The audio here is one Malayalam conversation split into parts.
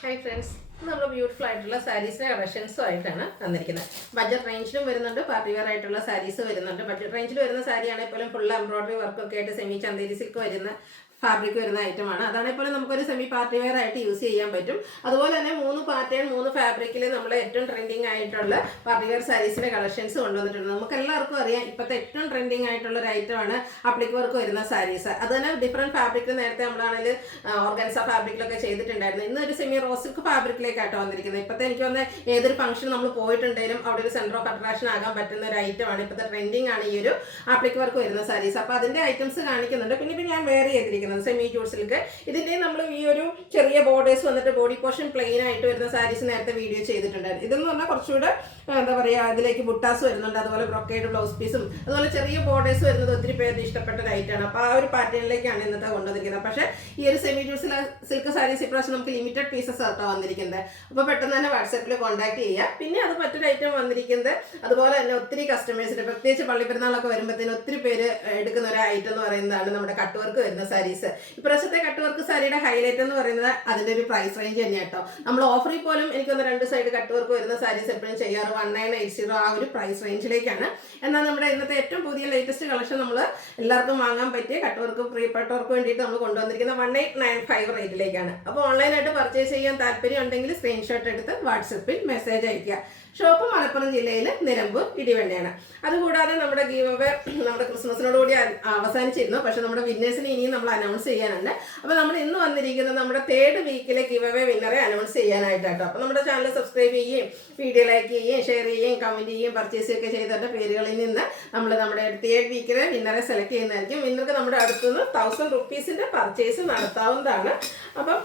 ഹായ് ഫ്രണ്ട്സ്, നമ്മൾ ബ്യൂട്ടിഫുൾ ആയിട്ടുള്ള സാരീസിൻ്റെ കളക്ഷൻസും ആയിട്ടാണ് വന്നിരിക്കുന്നത്. ബഡ്ജറ്റ് റേഞ്ചിലും വരുന്നുണ്ട്, പാർട്ടി വെയർ ആയിട്ടുള്ള സാരീസ് വരുന്നുണ്ട്. ബഡ്ജറ്റ് റേഞ്ചിൽ വരുന്ന സാരി ആണെങ്കിൽ പോലും ഫുൾ എംബ്രോയിഡറി വർക്കൊക്കെ ആയിട്ട് സെമി ചന്തേരി സിൽക്ക് വരുന്ന ഫാബ്രിക് വരുന്ന ഐറ്റമാണ്. അതാണെങ്കിൽ നമുക്കൊരു സെമി പാർട്ടി വെയർ ആയിട്ട് യൂസ് ചെയ്യാൻ പറ്റും. അതുപോലെ തന്നെ 3 പാറ്റേൺ 3 ഫാബ്രിക്കിൽ നമ്മൾ ഏറ്റവും ട്രെൻഡിങ് ആയിട്ടുള്ള പാർട്ടി വെയർ സാരീസിൻ്റെ കളക്ഷൻസ് കൊണ്ടുവന്നിട്ടുണ്ട്. നമുക്ക് എല്ലാവർക്കും അറിയാം ഇപ്പോഴത്തെ ഏറ്റവും ട്രെൻഡിങ് ആയിട്ടുള്ള ഒരു ഐറ്റമാണ് അപ്ലിക് വർക്ക് വരുന്ന സാരീസ്. അത് തന്നെ ഡിഫറെൻറ്റ് ഫാബ്രിക്കിൽ നേരത്തെ നമ്മളാണെങ്കിൽ ഓർഗൻസ ഫാബ്രിക്കിലൊക്കെ ചെയ്തിട്ടുണ്ടായിരുന്നു. ഇന്ന് ഒരു സെമി റോ സിൽക്ക് ഫാബ്രിക്കിലേക്കാട്ടോ വന്നിരിക്കുന്നത്. ഇപ്പോഴത്തെ എനിക്ക് വന്ന ഏതൊരു ഫംഗ്ഷൻ നമ്മൾ പോയിട്ടുണ്ടെങ്കിലും അവിടെ ഒരു സെൻറ്റർ ഓഫ് അട്രാക്ഷൻ ആകാൻ പറ്റുന്ന ഒരു ഐറ്റമാണ്. ഇപ്പോഴത്തെ ട്രെൻഡിങ് ആണ് ഈ ഒരു അപ്ലിക് വർക്ക് വരുന്ന സാരീസ്. അപ്പോൾ അതിൻ്റെ ഐറ്റംസ് കാണിക്കുന്നുണ്ട്. പിന്നെ ഞാൻ വേറെ ചെയ്തിരിക്കുന്നത് സെമി ജൂട്ട് സിൽക്ക്. ഇതിൻ്റെ നമ്മൾ ഈ ഒരു ചെറിയ ബോർഡേഴ്സ് വന്നിട്ട് ബോഡി പോർഷൻ പ്ലെയിൻ ആയിട്ട് വരുന്ന സാരീസ് നേരത്തെ വീഡിയോ ചെയ്തിട്ടുണ്ടായിരുന്നു. ഇതെന്ന് പറഞ്ഞാൽ കുറച്ചുകൂടെ എന്താ പറയുക, അതിലേക്ക് ബുട്ടാസ് വരുന്നുണ്ട്, അതുപോലെ ബ്രൊക്കേഡ് ബ്ലൗസ് പീസും അതുപോലെ ചെറിയ ബോർഡേഴ്സ് വരുന്നത് ഒത്തിരി പേര് ഇഷ്ടപ്പെട്ട ഒരു ഐറ്റമാണ്. അപ്പോൾ ആ ഒരു പാറ്റേണിലേക്കാണ് ഇന്നത്തെ കൊണ്ടുവന്നിരിക്കുന്നത്. പക്ഷേ ഈ ഒരു സെമി ജൂട്ട് സിൽക്ക് സാരീസ് ഇപ്രാവശ്യം നമുക്ക് ലിമിറ്റഡ് പീസസ് ആയിട്ടാണ് വന്നിരിക്കുന്നത്. അപ്പോൾ പെട്ടെന്ന് തന്നെ വാട്സാപ്പിൽ കോൺടാക്ട് ചെയ്യുക. പിന്നെ അത് മറ്റൊരു ഐറ്റം വന്നിരിക്കുന്നത് അതുപോലെ തന്നെ ഒത്തിരി കസ്റ്റമേഴ്സിന് പ്രത്യേകിച്ച് പള്ളിപ്പെരുന്നാളൊക്കെ വരുമ്പോഴത്തേന് ഒത്തിരി പേര് എടുക്കുന്ന ഒരു ഐറ്റം എന്ന് പറയുന്നതാണ് നമ്മുടെ കട്ട് വർക്ക് വരുന്ന സാരീസ്. ഇപ്രാവശ്യത്തെ കട്ട് വർക്ക് സാരിയുടെ ഹൈലൈറ്റ് എന്ന് പറയുന്നത് അതിൻ്റെ ഒരു പ്രൈസ് റേഞ്ച് തന്നെയാണ് കേട്ടോ. നമ്മൾ ഓഫറിൽ പോലും എനിക്കൊന്ന് 2 സൈഡ് കട്ട് വർക്ക് വരുന്ന സാരീസ് എപ്പോഴും ചെയ്യാറ് 1980 ആ ഒരു പ്രൈസ് റേഞ്ചിലേക്കാണ്. എന്നാൽ നമ്മുടെ ഇന്നത്തെ ഏറ്റവും പുതിയ ലേറ്റസ്റ്റ് കളക്ഷൻ നമ്മൾ എല്ലാവർക്കും വാങ്ങാൻ പറ്റിയ കട്ട് വർക്ക് പ്രിയപ്പെട്ടവർക്ക് വേണ്ടിയിട്ട് നമ്മൾ കൊണ്ടുവന്നിരിക്കുന്നത് 1895 റേറ്റിലേക്കാണ്. അപ്പോൾ ഓൺലൈനായിട്ട് പർച്ചേസ് ചെയ്യാൻ താല്പര്യം ഉണ്ടെങ്കിൽ സ്ക്രീൻഷോട്ട് എടുത്ത് വാട്സപ്പിൽ മെസ്സേജ് അയയ്ക്കുക. ഷോപ്പ് മലപ്പുറം ജില്ലയിൽ നിലമ്പൂർ ഇടിവണ്ടിയാണ്. അതുകൂടാതെ നമ്മുടെ ഗീവ് അവേ നമ്മുടെ ക്രിസ്മസിനോടുകൂടി അവസാനിച്ചിരുന്നു. പക്ഷെ നമ്മുടെ വിന്നേഴ്സിനെ ഇനിയും നമ്മൾ അനൗൺസ് ചെയ്യാനുണ്ട്. അപ്പോൾ നമ്മൾ ഇന്ന് വന്നിരിക്കുന്നത് നമ്മുടെ 3rd വീക്കിലെ ഗീവ് അവേ വിന്നറെ അനൗൺസ് ചെയ്യാനായിട്ടാട്ടോ. അപ്പോൾ നമ്മുടെ ചാനൽ സബ്സ്ക്രൈബ് ചെയ്യുകയും വീഡിയോ ലൈക്ക് ചെയ്യുകയും ഷെയർ ചെയ്യുകയും കമൻറ്റ് ചെയ്യുകയും പർച്ചേസ് ഒക്കെ ചെയ്തവരുടെ പേരുകളിൽ നിന്ന് നമ്മൾ നമ്മുടെ 3rd വീക്കിലെ വിന്നറെ സെലക്ട് ചെയ്യുന്നതായിരിക്കും. വിന്നർക്ക് നമ്മുടെ അടുത്തുനിന്ന് 1000 റുപ്പീസിൻ്റെ പർച്ചേസ് നടത്താവുന്നതാണ്. അപ്പം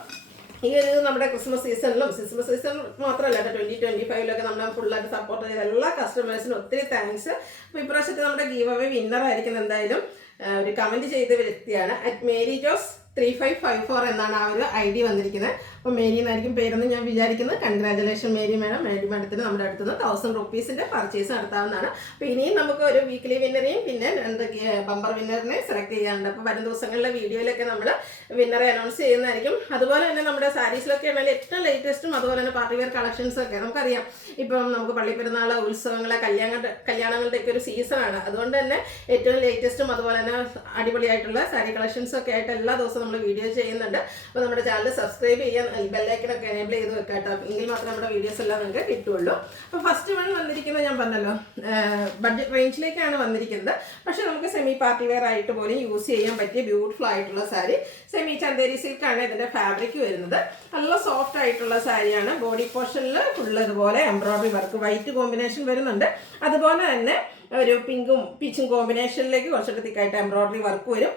ഈ ഒരു നമ്മുടെ ക്രിസ്മസ് സീസൺ മാത്രമല്ല 2025 നമ്മൾ ഫുള്ളായിട്ട് സപ്പോർട്ട് ചെയ്ത എല്ലാ കസ്റ്റമേഴ്സിനും ഒത്തിരി താങ്ക്സ്. അപ്പോൾ ഇപ്രാവശ്യത്തെ നമ്മുടെ ഗീവ് അവേ വിന്നർ ആയിരിക്കും എന്തായാലും ഒരു കമൻറ്റ് ചെയ്ത വ്യക്തിയാണ് @മേരിജോസ്3554 എന്നാണ് ആ ഒരു ID വന്നിരിക്കുന്നത്. അപ്പോൾ മേരി എന്നായിരിക്കും പേരെന്ന് ഞാൻ വിചാരിക്കുന്നത്. Congratulation Mary madam. മേരി മാഡത്തിന് നമ്മുടെ അടുത്തുനിന്ന് 1000 റുപ്പീസിൻ്റെ പർച്ചേസ് നടത്താവുന്നതാണ്. അപ്പോൾ ഇനിയും നമുക്ക് ഒരു വീക്ക്ലി വിന്നറേയും പിന്നെ 2 ബമ്പർ വിന്നറിനെ സെലക്ട് ചെയ്യാനുണ്ട്. അപ്പോൾ വരും ദിവസങ്ങളിലെ വീഡിയോയിലൊക്കെ നമ്മൾ വിന്നറെ അനൗൺസ് ചെയ്യുന്നതായിരിക്കും. അതുപോലെ തന്നെ നമ്മുടെ സാരീസിലൊക്കെ ആണെങ്കിൽ ഏറ്റവും ലേറ്റസ്റ്റും അതുപോലെ തന്നെ പാർട്ടി വെയർ കളക്ഷൻസൊക്കെ നമുക്കറിയാം. ഇപ്പം നമുക്ക് പള്ളിപ്പെരുന്നാൾ, ഉത്സവങ്ങൾ, കല്യാണങ്ങളുടെയൊക്കെ ഒരു സീസണാണ്. അതുകൊണ്ട് തന്നെ ഏറ്റവും ലേറ്റസ്റ്റും അതുപോലെ തന്നെ അടിപൊളിയായിട്ടുള്ള സാരി കളക്ഷൻസൊക്കെ ആയിട്ട് എല്ലാ ദിവസവും നമ്മൾ വീഡിയോ ചെയ്യുന്നുണ്ട്. അപ്പോൾ നമ്മുടെ ചാനൽ സബ്സ്ക്രൈബ് ചെയ്യാൻ ബെല്ലൈക്കനൊക്കെ എനേബിൾ ചെയ്ത് വെക്കാട്ടോ. എങ്കിൽ മാത്രമേ നമ്മുടെ വീഡിയോസ് എല്ലാം നിങ്ങൾക്ക് കിട്ടുള്ളൂ. അപ്പോൾ ഫസ്റ്റ് വൺ വന്നിരിക്കുന്നത് ഞാൻ പറഞ്ഞല്ലോ ബഡ്ജറ്റ് റേഞ്ചിലേക്കാണ് വന്നിരിക്കുന്നത്. പക്ഷേ നമുക്ക് സെമി പാർട്ടി വെയർ ആയിട്ട് പോലും യൂസ് ചെയ്യാൻ പറ്റിയ ബ്യൂട്ടിഫുൾ ആയിട്ടുള്ള സാരി. സെമി ചന്തേരി സിൽക്കാണ് ഇതിൻ്റെ ഫാബ്രിക് വരുന്നത്. നല്ല സോഫ്റ്റ് ആയിട്ടുള്ള സാരിയാണ്. ബോഡി പോർഷനിൽ ഫുള്ള് ഇതുപോലെ എംബ്രോയിഡറി വർക്ക് വൈറ്റ് കോമ്പിനേഷൻ വരുന്നുണ്ട്. അതുപോലെ തന്നെ ഒരു പിങ്കും പീച്ചും കോമ്പിനേഷനിലേക്ക് കുറച്ചൊക്കെ തിക്കായിട്ട് എംബ്രോയിഡറി വർക്ക് വരും.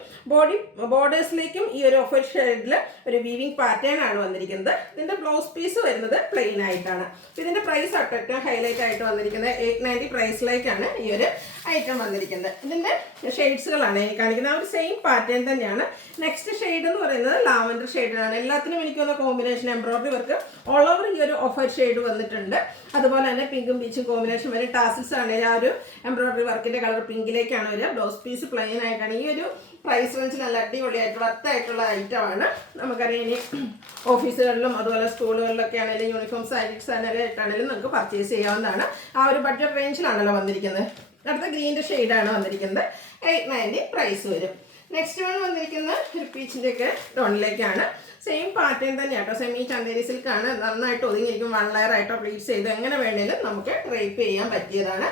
ബോർഡേഴ്സിലേക്കും ഈ ഒരു ഓഫ് ഷെയ്ഡിൽ ഒരു വീവിങ് പാറ്റേൺ ആണ് വന്നിരിക്കുന്നത്. ഇതിൻ്റെ ബ്ലൗസ് പീസ് വരുന്നത് പ്ലെയിൻ ആയിട്ടാണ്. ഇതിൻ്റെ പ്രൈസ് ഏറ്റവും ഹൈലൈറ്റ് ആയിട്ട് വന്നിരിക്കുന്നത് 890 പ്രൈസിലേക്കാണ് ഈ ഒരു ഐറ്റം വന്നിരിക്കുന്നത്. ഇതിൻ്റെ ഷെയ്ഡ്സുകളാണ് എനിക്ക് കാണിക്കുന്നത്. ആ ഒരു സെയിം പാറ്റേൺ തന്നെയാണ്. നെക്സ്റ്റ് ഷെയ്ഡ് എന്ന് പറയുന്നത് ലാവൻഡർ ഷെയ്ഡിലാണ്. എല്ലാത്തിനും എനിക്ക് വന്ന combination embroidery work all over ഈ ഒരു ഓഫ് ഷെയ്ഡ് വന്നിട്ടുണ്ട്. അതുപോലെ തന്നെ പിങ്കും പീച്ചും കോമ്പിനേഷൻ വരും. ടാസിൽസ് ആണ് ആ ഒരു എംബ്രോയിഡറി വർക്കിൻ്റെ കളർ പിങ്കിലേക്കാണ് വരിക. ബ്ലൗസ് പീസ് പ്ലെയിൻ ആയിട്ടാണ്. ഈ ഒരു പ്രൈസ് റേഞ്ചിൽ നല്ല അടിപൊളിയായിട്ട് വർത്തായിട്ടുള്ള ഐറ്റമാണ്. നമുക്കറിയാം ഇനി ഓഫീസുകളിലും അതുപോലെ സ്കൂളുകളിലൊക്കെ ആണെങ്കിലും യൂണിഫോം സാരീസ് ആണെങ്കിലും നമുക്ക് പർച്ചേസ് ചെയ്യാവുന്നതാണ്. ആ ഒരു ബഡ്ജറ്റ് റേഞ്ചിലാണല്ലോ വന്നിരിക്കുന്നത്. അടുത്ത ഗ്രീൻ്റെ ഷെയ്ഡാണ് വന്നിരിക്കുന്നത്. 890 പ്രൈസ് വരും. നെക്സ്റ്റ് വൺ വന്നിരിക്കുന്നത് ഒരു പീച്ചിൻ്റെ ഒക്കെ ടോണിലേക്കാണ്. സെയിം പാറ്റേൺ തന്നെയാണ് കേട്ടോ. സെമി ചന്തേരി സിൽക്കാണ്. നന്നായിട്ട് ഒതുങ്ങിയിരിക്കും. 1 ലെയർ ആയിട്ടോ പ്ലീറ്റ്സ് ചെയ്ത് എങ്ങനെ വേണമെങ്കിലും നമുക്ക് ഡ്രേപ്പ് ചെയ്യാൻ പറ്റിയതാണ്.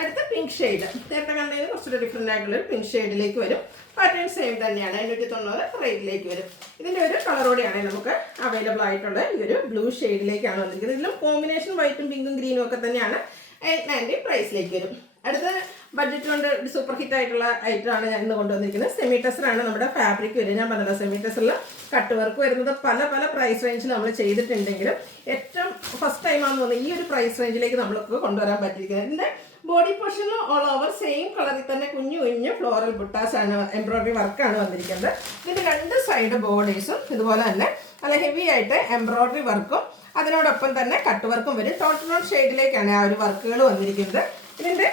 അടുത്ത പിങ്ക് ഷെയ്ഡ് നേരത്തെ കണ്ടതിന് കുറച്ചൊരു ഡിഫറെൻ്റ് ആയിട്ടുള്ളൊരു പിങ്ക് ഷെയ്ഡിലേക്ക് വരും. പാറ്റേൺ സെയിം തന്നെയാണ്. 590 റേറ്റിലേക്ക് വരും. ഇതിൻ്റെ ഒരു കളറോടെയാണ് നമുക്ക് അവൈലബിൾ ആയിട്ടുള്ള ഈ ഒരു ബ്ലൂ ഷെയ്ഡിലേക്കാണ് വന്നിരിക്കുന്നത്. ഇതിലും കോമ്പിനേഷൻ വൈറ്റും പിങ്കും ഗ്രീനും ഒക്കെ തന്നെയാണ്. 890 പ്രൈസിലേക്ക് വരും. അടുത്ത ബഡ്ജറ്റ് കൊണ്ട് സൂപ്പർ ഹിറ്റ് ആയിട്ടുള്ള ഐറ്റമാണ് ഞാൻ ഇന്ന് കൊണ്ടുവന്നിരിക്കുന്നത്. സെമി ടെസറാണ് നമ്മുടെ ഫാബ്രിക് വരും. ഞാൻ പറഞ്ഞല്ലോ സെമി ടെസറിൽ കട്ട് വർക്ക് വരുന്നത് പല പ്രൈസ് റേഞ്ചിൽ നമ്മൾ ചെയ്തിട്ടുണ്ടെങ്കിലും ഏറ്റവും ഫസ്റ്റ് ടൈമാണെന്ന് തോന്നുന്നത് ഈ ഒരു പ്രൈസ് റേഞ്ചിലേക്ക് നമ്മൾക്ക് കൊണ്ടുവരാൻ പറ്റിയിരിക്കുന്നത്. ഇതിൻ്റെ ബോഡി പോർഷനിൽ ഓൾ ഓവർ സെയിം കളറിൽ തന്നെ കുഞ്ഞു ഫ്ലോറൽ ബുട്ടാസ് ആണ്, എംബ്രോയിഡറി വർക്കാണ് വന്നിരിക്കുന്നത്. ഇതിൻ്റെ 2 സൈഡ് ബോർഡേഴ്സും ഇതുപോലെ തന്നെ നല്ല ഹെവി ആയിട്ട് എംബ്രോയിഡറി വർക്കും അതിനോടൊപ്പം തന്നെ കട്ട് വർക്കും വരും. ടോട്ടൽ ഷെയ്ഡിലേക്കാണ് ആ ഒരു വർക്കുകൾ വന്നിരിക്കുന്നത്. ഇതിൻ്റെ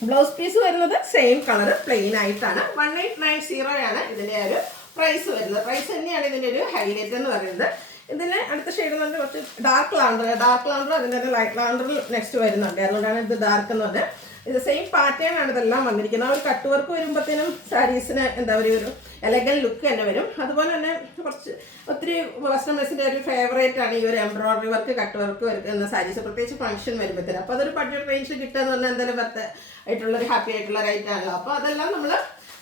ബ്ലൗസ് പീസ് വരുന്നത് സെയിം കളർ പ്ലെയിൻ ആയിട്ടാണ്. 1890 ആണ് ഇതിൻ്റെ ഒരു പ്രൈസ് വരുന്നത്. പ്രൈസ് തന്നെയാണ് ഇതിൻ്റെ ഒരു ഹൈലൈറ്റ് എന്ന് പറയുന്നത്. ഇതിന് അടുത്ത ഷെയ്ഡ് എന്ന് പറഞ്ഞാൽ കുറച്ച് ഡാർക്ക് ലാവണ്ടർ അതിൻ്റെ തന്നെ ലൈറ്റ് ലാവണ്ടറിൽ നെക്സ്റ്റ് വരുന്നുണ്ട്. അതുകൊണ്ടാണ് ഇത് ഡാർക്ക് എന്ന് പറഞ്ഞാൽ. ഇത് സെയിം പാറ്റേൺ ആണ് ഇതെല്ലാം വന്നിരിക്കുന്നത്. ഒരു കട്ട് വർക്ക് വരുമ്പോഴത്തേനും സാരീസിന് എന്താ പറയുക ഒരു എലഗൻ ലുക്ക് തന്നെ വരും. അതുപോലെ തന്നെ കുറച്ച് ഒത്തിരി കസ്റ്റമേഴ്സിൻ്റെ ഒരു ഫേവറേറ്റ് ആണ് ഈ ഒരു എംബ്രോയിഡറി വർക്ക് കട്ട് വർക്ക് വരുന്ന സാരീസ്, പ്രത്യേകിച്ച് ഫംഗ്ഷൻ വരുമ്പോഴത്തേനും. അപ്പോൾ അതൊരു ബഡ്ജറ്റ് റേഞ്ചിൽ കിട്ടുക എന്ന് പറഞ്ഞാൽ എന്തായാലും വെറുതെ ആയിട്ടുള്ളൊരു ഹാപ്പി ആയിട്ടുള്ള റേറ്റ് ആണല്ലോ. അപ്പോൾ അതെല്ലാം നമ്മൾ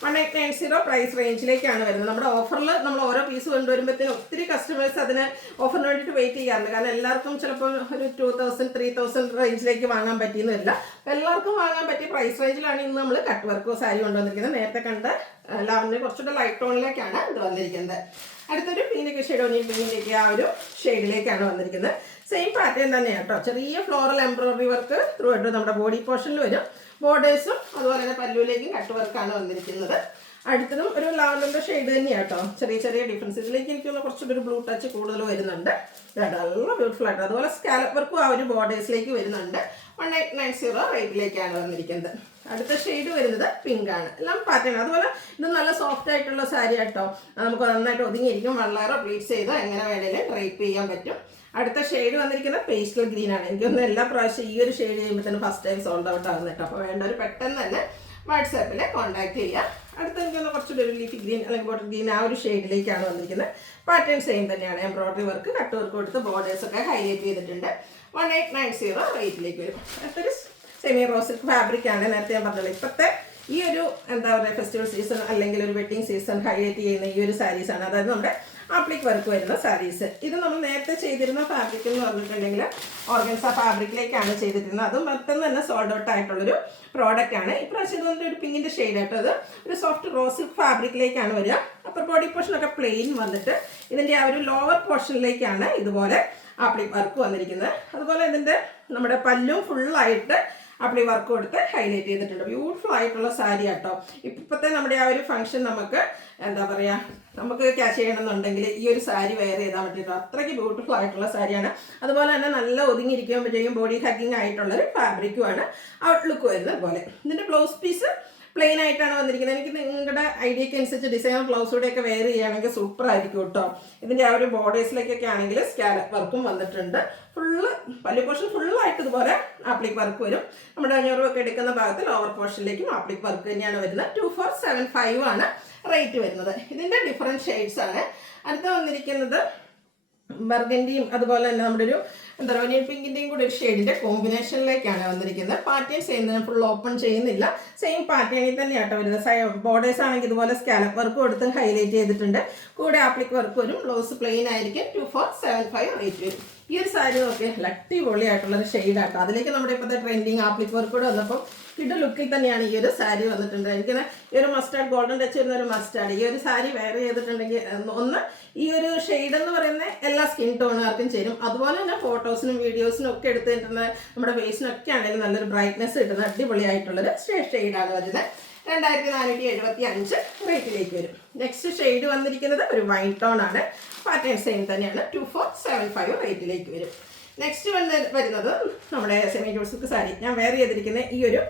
1890 പ്രൈസ് റേഞ്ചിലേക്കാണ് വരുന്നത്. നമ്മുടെ ഓഫറിൽ നമ്മൾ ഓരോ പീസ് കൊണ്ടുവരുമ്പോഴത്തേനും ഒത്തിരി കസ്റ്റമേഴ്സ് അതിന് ഓഫറിന് വേണ്ടിയിട്ട് വെയിറ്റ് ചെയ്യാറുണ്ട്. കാരണം എല്ലാവർക്കും ചിലപ്പോൾ ഒരു 2000 3000 റേഞ്ചിലേക്ക് വാങ്ങാൻ പറ്റിയെന്നില്ല. എല്ലാവർക്കും വാങ്ങാൻ പറ്റിയ പ്രൈസ് റേഞ്ചിലാണ് ഇന്ന് നമ്മൾ കട്ട് വർക്ക് സാരി കൊണ്ടുവന്നിരിക്കുന്നത്. നേരത്തെ കണ്ട ലാവൻഡർ കുറച്ചുകൂടെ ലൈറ്റ് ടോണിലേക്കാണ് ഇത് വന്നിരിക്കുന്നത്. അടുത്തൊരു പീനൊക്കെ ഷെയ്ഡ് ഒന്നിയും പിങ്കിലേക്ക് ആ ഒരു ഷെയ്ഡിലേക്കാണ് വന്നിരിക്കുന്നത്. സെയിം പാറ്റേൺ തന്നെയാണ് കേട്ടോ. ചെറിയ ഫ്ലോറൽ എംബ്രോയിഡറി വർക്ക് ത്രൂ ആയിട്ട് നമ്മുടെ ബോഡി പോർഷനിൽ വരും. ബോർഡേഴ്സും അതുപോലെ തന്നെ പല്ലുവിലേക്കും കട്ട് വർക്കാണ് വന്നിരിക്കുന്നത്. അടുത്തതും ഒരു ലാവൻഡറിൻ്റെ ഷെയ്ഡ് തന്നെയാണ് കേട്ടോ. ചെറിയ ചെറിയ ഡിഫറൻസ്. ഇതിലേക്ക് എനിക്കുള്ള കുറച്ചുകൂടി ഒരു ബ്ലൂ ടച്ച് കൂടുതൽ വരുന്നുണ്ട്. നല്ല ബ്യൂട്ടിഫുൾ ആയിട്ട്. അതുപോലെ സ്കാലപ്പ് വർക്കും ആ ഒരു ബോർഡേഴ്സിലേക്ക് വരുന്നുണ്ട്. 1890 റേറ്റിലേക്കാണ് വന്നിരിക്കുന്നത്. അടുത്ത ഷെയ്ഡ് വരുന്നത് പിങ്ക് ആണ്. എല്ലാം പാറ്റേൺ. അതുപോലെ ഇത് നല്ല സോഫ്റ്റ് ആയിട്ടുള്ള സാരി കേട്ടോ. നമുക്ക് നന്നായിട്ട് ഒതുങ്ങിയിരിക്കും. വളരെ പ്ലീറ്റ്സ് ചെയ്തോ എങ്ങനെ വേണേലും ഡ്രൈപ്പ് ചെയ്യാൻ പറ്റും. അടുത്ത ഷെയ്ഡ് വന്നിരിക്കുന്നത് പേസ്റ്റൽ ഗ്രീൻ ആണ്. എനിക്കൊന്ന് എല്ലാ പ്രാവശ്യം ഈ ഒരു ഷെയ്ഡ് ചെയ്യുമ്പോൾ തന്നെ ഫസ്റ്റ് ടൈം സോൾഡ് ഔട്ട് ആകുന്നത് കേട്ടോ. അപ്പോൾ വേണ്ടവർ പെട്ടെന്ന് തന്നെ വാട്സാപ്പിൽ കോൺടാക്ട് ചെയ്യുക. അടുത്ത എനിക്കൊന്ന് കുറച്ചുകൂടി ഒരു ലീഫി ഗ്രീൻ അല്ലെങ്കിൽ ബോട്ടിൽ ഗ്രീൻ ആ ഒരു ഷെയ്ഡിലേക്കാണ് വന്നിരിക്കുന്നത്. പാറ്റേൺ സെയിം തന്നെയാണ്. എംബ്രോയിഡറി വർക്ക് കട്ട് വർക്ക് കൊടുത്ത് ബോർഡേഴ്സൊക്കെ ഹൈലൈറ്റ് ചെയ്തിട്ടുണ്ട്. 1890 റേറ്റിലേക്ക് വരും. അടുത്തൊരു സെമി റോസിൽക്ക് ഫാബ്രിക് ആണ്. നേരത്തെ ഞാൻ പറഞ്ഞത് ഇപ്പോഴത്തെ ഈ ഒരു എന്താ പറയുക ഫെസ്റ്റിവൽ സീസൺ അല്ലെങ്കിൽ ഒരു വെഡിങ് സീസൺ ഹൈലൈറ്റ് ചെയ്യുന്ന ഈ ഒരു സാരീസാണ്. അതായത് നമ്മുടെ ആപ്ലിക് വർക്ക് വരുന്ന സാരീസ്. ഇത് നമ്മൾ നേരത്തെ ചെയ്തിരുന്ന ഫാബ്രിക് എന്ന് പറഞ്ഞിട്ടുണ്ടെങ്കിൽ ഓർഗൻസ ഫാബ്രിക്കിലേക്കാണ് ചെയ്തിരുന്നത്. അതും പെട്ടെന്ന് തന്നെ സോൾഡ് ഔട്ട് ആയിട്ടുള്ളൊരു പ്രോഡക്റ്റ് ആണ്. ഇപ്രാവശ്യം ഇതുകൊണ്ട് ഒരു പിങ്കിൻ്റെ ഷെയ്ഡ് ആയിട്ട് അത് ഒരു സോഫ്റ്റ് റോസ് ഫാബ്രിക്കിലേക്കാണ് വരിക. അപ്പർ ബോഡി പോർഷനൊക്കെ പ്ലെയിൻ വന്നിട്ട് ഇതിൻ്റെ ആ ഒരു ലോവർ പോർഷനിലേക്കാണ് ഇതുപോലെ ആപ്ലിക് വർക്ക് വന്നിരിക്കുന്നത്. അതുപോലെ ഇതിൻ്റെ നമ്മുടെ പല്ലും ഫുള്ളായിട്ട് അപ്പളി വർക്ക് കൊടുത്ത് ഹൈലൈറ്റ് ചെയ്തിട്ടുണ്ട്. ബ്യൂട്ടിഫുൾ ആയിട്ടുള്ള സാരി കേട്ടോ. ഇപ്പോഴത്തെ നമ്മുടെ ആ ഒരു ഫംഗ്ഷൻ നമുക്ക് എന്താ പറയുക നമുക്ക് ക്യാച്ച് ചെയ്യണമെന്നുണ്ടെങ്കിൽ ഈ ഒരു സാരി വെയർ ചെയ്താൽ പറ്റിയിട്ട് അത്രയ്ക്ക് ബ്യൂട്ടിഫുൾ ആയിട്ടുള്ള സാരിയാണ്. അതുപോലെ തന്നെ നല്ല ഒതുങ്ങിയിരിക്കുമ്പോഴേക്കും ബോഡി ഹഗ്ഗിങ് ആയിട്ടുള്ളൊരു ഫാബ്രിക്കുമാണ് ഔട്ട്ലുക്ക് വരുന്നത്. അതുപോലെ ഇതിൻ്റെ ബ്ലൗസ് പീസ് പ്ലെയിൻ ആയിട്ടാണ് വന്നിരിക്കുന്നത്. എനിക്ക് നിങ്ങളുടെ ഐഡിയക്ക് അനുസരിച്ച് ഡിസൈനർ ബ്ലൗസോടെയൊക്കെ വെയർ ചെയ്യുകയാണെങ്കിൽ സൂപ്പർ ആയിരിക്കും കേട്ടോ. ഇതിൻ്റെ ആ ഒരു ബോർഡേഴ്സിലേക്കൊക്കെ ആണെങ്കിൽ സ്കാലപ്പ് വർക്കും വന്നിട്ടുണ്ട്. ഫുള്ള് പല്ലു പോർഷൻ ഫുള്ളായിട്ട് ഇതുപോലെ ആപ്ലിക് വർക്ക് വരും. നമ്മുടെ അഞ്ഞൂറൊക്കെ എടുക്കുന്ന ഭാഗത്ത് ലോവർ പോർഷനിലേക്കും ആപ്ലിക് വർക്ക് തന്നെയാണ് വരുന്നത്. 2475 ആണ് റേറ്റ് വരുന്നത്. ഇതിൻ്റെ ഡിഫറെൻറ്റ് ഷെയ്ഡ്സ് ആണ്. അടുത്ത വന്നിരിക്കുന്നത് ബർഗൻഡിയും അതുപോലെ തന്നെ നമ്മുടെ ഒരു എന്താ പറയുക ഒനിയൻ പിങ്കിൻ്റെയും കൂടി ഒരു ഷെയ്ഡിൻ്റെ കോമ്പിനേഷനിലേക്കാണ് വന്നിരിക്കുന്നത്. പാറ്റേൺ ചെയ്യുന്നത് ഫുൾ ഓപ്പൺ ചെയ്യുന്നില്ല. സെയിം പാറ്റേണിൽ തന്നെയാട്ടോ വരുന്നത്. ബോർഡേഴ്സ് ആണെങ്കിൽ ഇതുപോലെ സ്കാലപ്പ് വർക്ക് കൊടുത്ത് ഹൈലൈറ്റ് ചെയ്തിട്ടുണ്ട്. കൂടെ ആപ്ലിക് വർക്ക് വരും. ബ്ലൗസ് പ്ലെയിൻ ആയിരിക്കും. 2475 റേറ്റ് വരും. ഈ ഒരു സാരി നോക്കി അടിപൊളിയായിട്ടുള്ളൊരു ഷെയ്ഡാട്ടോ. അതിലേക്ക് നമ്മുടെ ഇപ്പോഴത്തെ ട്രെൻഡിങ് ആപ്ലിക് വർക്ക് കൂടെ വന്നപ്പോൾ കിഡ് ലുക്കിൽ തന്നെയാണ് ഈ ഒരു സാരി വന്നിട്ടുണ്ട്. എനിക്ക് ഈ ഒരു മസ്റ്റാർഡ് ഗോൾഡൻ ടച്ച് വരുന്ന ഒരു മസ്റ്റാർഡ് ഈ ഒരു സാരി വെയർ ചെയ്തിട്ടുണ്ടെങ്കിൽ ഒന്ന് ഈ ഒരു ഷെയ്ഡ് എന്ന് പറയുന്ന എല്ലാ സ്കിൻ ടോണുകാർക്കും ചേരും. അതുപോലെ തന്നെ ഫോട്ടോസിനും വീഡിയോസിനും ഒക്കെ എടുത്തിട്ടുള്ള നമ്മുടെ ഫേസിനൊക്കെ ആണെങ്കിലും നല്ലൊരു ബ്രൈറ്റ്നസ് കിട്ടുന്ന അടിപൊളിയായിട്ടുള്ളൊരു ഷെയ്ഡാണ് വരുന്നത്. 2475 റേറ്റിലേക്ക് വരും. നെക്സ്റ്റ് ഷെയ്ഡ് വന്നിരിക്കുന്നത് ഒരു വൈൻ ടോൺ ആണ്. പാറ്റേൺ സെയിം തന്നെയാണ്. 2475 റേറ്റിലേക്ക് വരും. നെക്സ്റ്റ് വരുന്നത് നമ്മുടെ സെമി ജോൾസിക്ക് സാരി ഞാൻ വെയർ ചെയ്തിരിക്കുന്ന ഈ ഒരു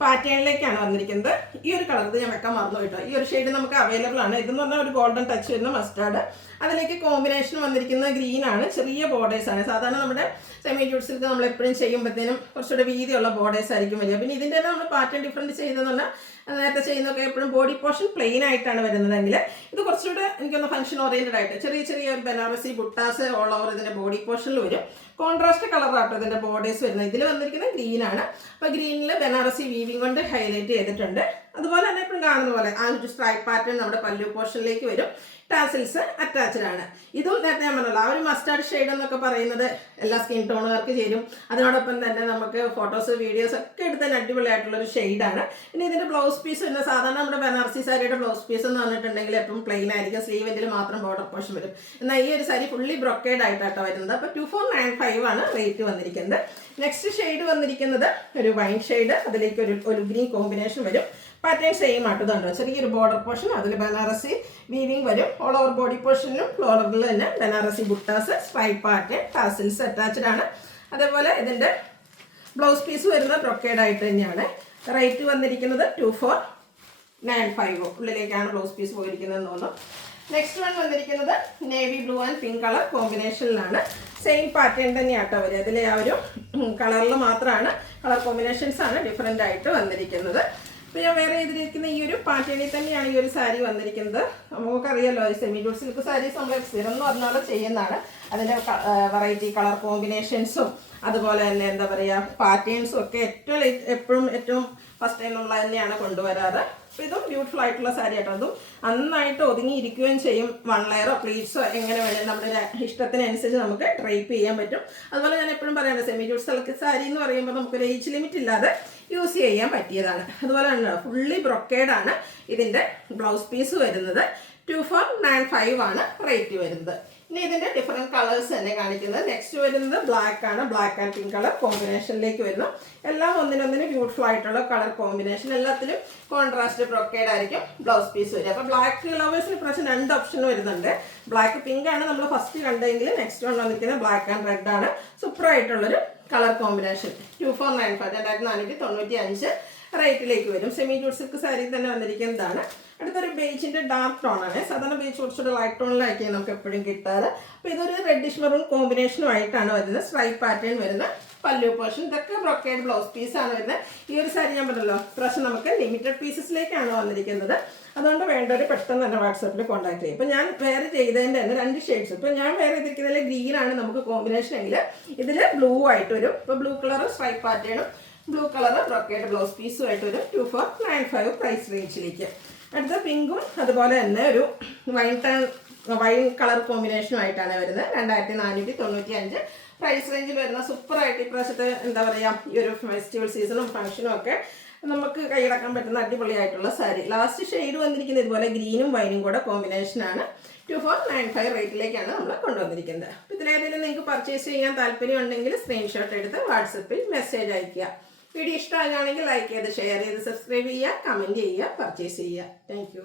പാറ്റേണിലേക്കാണ് വന്നിരിക്കുന്നത്. ഈ ഒരു കളർ ഞാൻ വെക്കാൻ മറന്നു കേട്ടോ. ഈ ഒരു ഷെയ്ഡ് നമുക്ക് അവൈലബിൾ ആണ്. ഇതെന്ന് പറഞ്ഞാൽ ഒരു ഗോൾഡൻ ടച്ച് വരുന്ന മസ്റ്റാർഡ്. അതിലേക്ക് കോമ്പിനേഷൻ വന്നിരിക്കുന്നത് ഗ്രീൻ ആണ്. ചെറിയ ബോർഡേഴ്സ് ആണ്. സാധാരണ നമ്മുടെ സെമി ജൂട്ട് സിൽക്ക് നമ്മൾ എപ്പോഴും ചെയ്യുമ്പോഴത്തേനും കുറച്ചുകൂടെ വീതിയുള്ള ബോർഡേഴ്സ് ആയിരിക്കും വരിക. പിന്നെ ഇതിൻ്റെ നമ്മൾ പാറ്റേൺ ഡിഫറൻറ്റ് ചെയ്തതെന്ന് പറഞ്ഞാൽ നേരത്തെ ചെയ്യുന്നതൊക്കെ എപ്പോഴും ബോഡി പോർഷൻ പ്ലെയിൻ ആയിട്ടാണ് വരുന്നതെങ്കിൽ ഇത് കുറച്ചുകൂടെ എനിക്കൊന്ന് ഫംഗ്ഷൻ ഓറിയൻറ്റഡ് ആയിട്ട് ചെറിയ ചെറിയ ഒരു ബനാറസി ബുട്ടാസ് ഓൾ ഓവർ ഇതിൻ്റെ ബോഡി പോർഷനിൽ വരും. കോൺട്രാസ്റ്റ് കളറാട്ടോ ഇതിൻ്റെ ബോർഡേഴ്സ് വരുന്നത്. ഇതിൽ വന്നിരിക്കുന്നത് ഗ്രീനാണ്. അപ്പോൾ ഗ്രീനിൽ ബനാറസി വീവിങ് കൊണ്ട് ഹൈലൈറ്റ് ചെയ്തിട്ടുണ്ട്. അതുപോലെ തന്നെ ഇപ്പം കാണുന്ന പോലെ ആ ഒരു സ്ട്രൈപ്പ് പാറ്റേൺ നമ്മുടെ പല്ലു പോർഷനിലേക്ക് വരും. ടാസിൽസ് അറ്റാച്ച്ഡ് ആണ്. ഇതും നേരത്തെ ഞാൻ പറഞ്ഞല്ലോ ആ ഒരു മസ്റ്റാർഡ് ഷെയ്ഡ് എന്നൊക്കെ പറയുന്നത് എല്ലാ സ്കിൻ ടോണുകാർക്ക് ചേരും. അതിനോടൊപ്പം തന്നെ നമുക്ക് ഫോട്ടോസ് വീഡിയോസ് ഒക്കെ എടുത്താൽ അടിപൊളിയായിട്ടുള്ളൊരു ഷെയ്ഡാണ്. ഇനി ഇതിൻ്റെ ബ്ലൗസ് പീസ് വരുന്ന സാധാരണ നമ്മുടെ ബനാറസി സാരിയുടെ ബ്ലൗസ് പീസ് എന്ന് പറഞ്ഞിട്ടുണ്ടെങ്കിൽ എപ്പോഴും പ്ലെയിൻ ആയിരിക്കും. സ്ലീവെൻറ്റിൽ മാത്രം ബോർഡർ പോർഷൻ വരും. എന്നാൽ ഈ ഒരു സാരി ഫുള്ളി ബ്രൊക്കേഡ് ആയിട്ടാട്ടോ വരുന്നത്. അപ്പോൾ 2495 ആണ് റേറ്റ് വന്നിരിക്കുന്നത്. നെക്സ്റ്റ് ഷെയ്ഡ് വന്നിരിക്കുന്നത് ഒരു വൈൻ ഷെയ്ഡ്. അതിലേക്ക് ഒരു ഗ്രീൻ കോമ്പിനേഷൻ വരും. പാറ്റേൺ സെയിം ആയിട്ട് ഇതുണ്ടോ ചെറിയൊരു ബോർഡർ പോർഷൻ. അതിൽ ബനാറസി വീവിങ് വരും. ഓൾ ഓവർ ബോഡി പോർഷനിലും ഫ്ലോററിൽ തന്നെ Banarasi buttas stripe pattern tassels attached ആണ്. അതേപോലെ ഇതിൻ്റെ ബ്ലൗസ് പീസ് വരുന്നത് ബ്രൊക്കേഡ് ആയിട്ട് തന്നെയാണ്. റേറ്റ് വന്നിരിക്കുന്നത് 2495 ഉള്ളിലേക്കാണ് ബ്ലൗസ് പീസ് പോയിരിക്കുന്നതെന്ന് തോന്നുന്നു. നെക്സ്റ്റ് വൺ വന്നിരിക്കുന്നത് navy blue and pink colour കോമ്പിനേഷനിലാണ്. സെയിം പാറ്റേൺ തന്നെയാട്ടോ വരിക. അതിലെ ആ ഒരു കളറിൽ മാത്രമാണ് കളർ കോമ്പിനേഷൻസ് ആണ് ഡിഫറെൻ്റ് ആയിട്ട് വന്നിരിക്കുന്നത്. അപ്പോൾ ഞാൻ വേറെ ചെയ്തിരിക്കുന്ന ഈ ഒരു പാറ്റേണിൽ തന്നെയാണ് ഈ ഒരു സാരി വന്നിരിക്കുന്നത്. നമുക്കറിയാലോ സെമി ജൂട്ട് സിൽക്ക് സാരീസ് നമ്മൾ സ്ഥിരം എന്ന് പറഞ്ഞാൽ ചെയ്യുന്നതാണ്. അതിൻ്റെ വെറൈറ്റി കളർ കോമ്പിനേഷൻസും അതുപോലെ തന്നെ എന്താ പറയുക പാറ്റേൺസും ഒക്കെ എപ്പോഴും ഏറ്റവും ഫസ്റ്റ് ടൈം നമ്മൾ തന്നെയാണ് കൊണ്ടുവരാറ്. അപ്പോൾ ഇതും ബ്യൂട്ടിഫുൾ ആയിട്ടുള്ള സാരി ആട്ടോ. അതും നന്നായിട്ട് ഒതുങ്ങിയിരിക്കുകയും ചെയ്യും. വൺ ലെയറോ പ്ലീറ്റ്സോ എങ്ങനെ വേണമെങ്കിൽ നമ്മുടെ ഇഷ്ടത്തിനനുസരിച്ച് നമുക്ക് ഡ്രൈപ്പ് ചെയ്യാൻ പറ്റും. അതുപോലെ ഞാൻ എപ്പോഴും പറയാറുണ്ട് സെമി ജൂട്ട് സിൽക്ക് സാരി എന്ന് പറയുമ്പോൾ നമുക്കൊരു ഏജ് ലിമിറ്റ് ഇല്ലാതെ യൂസ് ചെയ്യാൻ പറ്റിയതാണ്. അതുപോലെ തന്നെ ഫുള്ളി ബ്രൊക്കേഡാണ് ഇതിൻ്റെ ബ്ലൗസ് പീസ് വരുന്നത്. 2495 ആണ് റേറ്റ് വരുന്നത്. ഇനി ഇതിൻ്റെ ഡിഫറെൻറ്റ് കളേഴ്സ് തന്നെ കാണിക്കുന്നത്. നെക്സ്റ്റ് വരുന്നത് ബ്ലാക്ക് ആണ്. ബ്ലാക്ക് ആൻഡ് പിങ്ക് കളർ കോമ്പിനേഷനിലേക്ക് വരുന്നു. എല്ലാം ഒന്നിനൊന്നിന് ബ്യൂട്ടിഫുൾ ആയിട്ടുള്ള കളർ കോമ്പിനേഷൻ. എല്ലാത്തിലും കോൺട്രാസ്റ്റ് ബ്രൊക്കേഡ് ആയിരിക്കും ബ്ലൗസ് പീസ് വരിക. അപ്പോൾ ബ്ലാക്ക് ലവേഴ്സിന് പ്രാവശ്യം 2 ഓപ്ഷൻ വരുന്നുണ്ട്. ബ്ലാക്ക് പിങ്ക് ആണ് നമ്മൾ ഫസ്റ്റ് കണ്ടെങ്കിൽ നെക്സ്റ്റ് വൺ വന്നിരിക്കുന്നത് ബ്ലാക്ക് ആൻഡ് റെഡ് ആണ്. സൂപ്പർ ആയിട്ടുള്ളൊരു കളർ കോമ്പിനേഷൻ. 2495 2495 റേറ്റിലേക്ക് വരും. സെമി ജൂട്ട് സിൽക്ക് സാരി തന്നെ വന്നിരിക്കുന്നതാണ്. അടുത്തൊരു ബേജിൻ്റെ ഡാർക്ക് ടോൺ ആണ്. സാധാരണ ബേജ് കുറച്ചുകൂടെ ലൈറ്റ് ടോണിലായിരിക്കും നമുക്ക് എപ്പോഴും കിട്ടാറ്. അപ്പോൾ ഇതൊരു റെഡിഷ് മെറൂൺ കോമ്പിനേഷനുമായിട്ടാണ് വരുന്നത്. സ്ട്രൈപ്പ് പാറ്റേൺ വരുന്ന പല്ലു പോർഷൻ. ഇതൊക്കെ ബ്രൊക്കേഡ് ബ്ലൗസ് പീസാണ് വരുന്നത്. ഈ ഒരു സാരി ഞാൻ പറഞ്ഞല്ലോ പ്രാവശ്യം നമുക്ക് ലിമിറ്റഡ് പീസസിലേക്കാണ് വന്നിരിക്കുന്നത്. അതുകൊണ്ട് വേണ്ടവർ പെട്ടെന്ന് തന്നെ വാട്സാപ്പിൽ കോൺടാക്ട് ചെയ്യും. ഇപ്പോൾ ഞാൻ വേറെ ചെയ്തതിൻ്റെ തന്നെ 2 ഷെയ്ഡ്സ്. ഇപ്പോൾ ഞാൻ വേറെ ചെയ്തിരിക്കുന്നതിൽ ഗ്രീനാണ് നമുക്ക് കോമ്പിനേഷൻ എങ്കിൽ ഇതിൽ ബ്ലൂ ആയിട്ട് വരും. ഇപ്പോൾ ബ്ലൂ കളർ സ്ട്രൈപ്പ് പാറ്റേണും ബ്ലൂ കളർ ബ്രൊക്കേഡ് ബ്ലൗസ് പീസും ആയിട്ട് വരും. 2495 പ്രൈസ് റേഞ്ചിലേക്ക്. അടുത്ത പിങ്കും അതുപോലെ തന്നെ ഒരു വൈൻ കളർ കോമ്പിനേഷനുമായിട്ടാണ് വരുന്നത്. 2495 പ്രൈസ് റേഞ്ചിൽ വരുന്ന സൂപ്പറായിട്ട് ഇപ്രാവശ്യത്തെ എന്താ പറയുക ഈ ഒരു ഫെസ്റ്റിവൽ സീസണും ഫംഗ്ഷനും ഒക്കെ നമുക്ക് കൈയടക്കാൻ പറ്റുന്ന അടിപൊളിയായിട്ടുള്ള സാരി. ലാസ്റ്റ് ഷെയ്ഡ് വന്നിരിക്കുന്നത് ഇതുപോലെ ഗ്രീനും വൈനും കൂടെ കോമ്പിനേഷനാണ്. 2495 റേറ്റിലേക്കാണ് നമ്മൾ കൊണ്ടുവന്നിരിക്കുന്നത്. അപ്പോൾ ഇതിലേതെങ്കിലും നിങ്ങൾക്ക് പർച്ചേസ് ചെയ്യാൻ താല്പര്യം ഉണ്ടെങ്കിൽ സ്ക്രീൻഷോട്ട് എടുത്ത് വാട്സപ്പിൽ മെസ്സേജ് അയയ്ക്കുക. വീഡിയോ ഇഷ്ടമാകുകയാണെങ്കിൽ ലൈക്ക് ചെയ്ത് ഷെയർ ചെയ്ത് സബ്സ്ക്രൈബ് ചെയ്യുക, കമൻറ്റ് ചെയ്യുക, പർച്ചേസ് ചെയ്യുക. താങ്ക്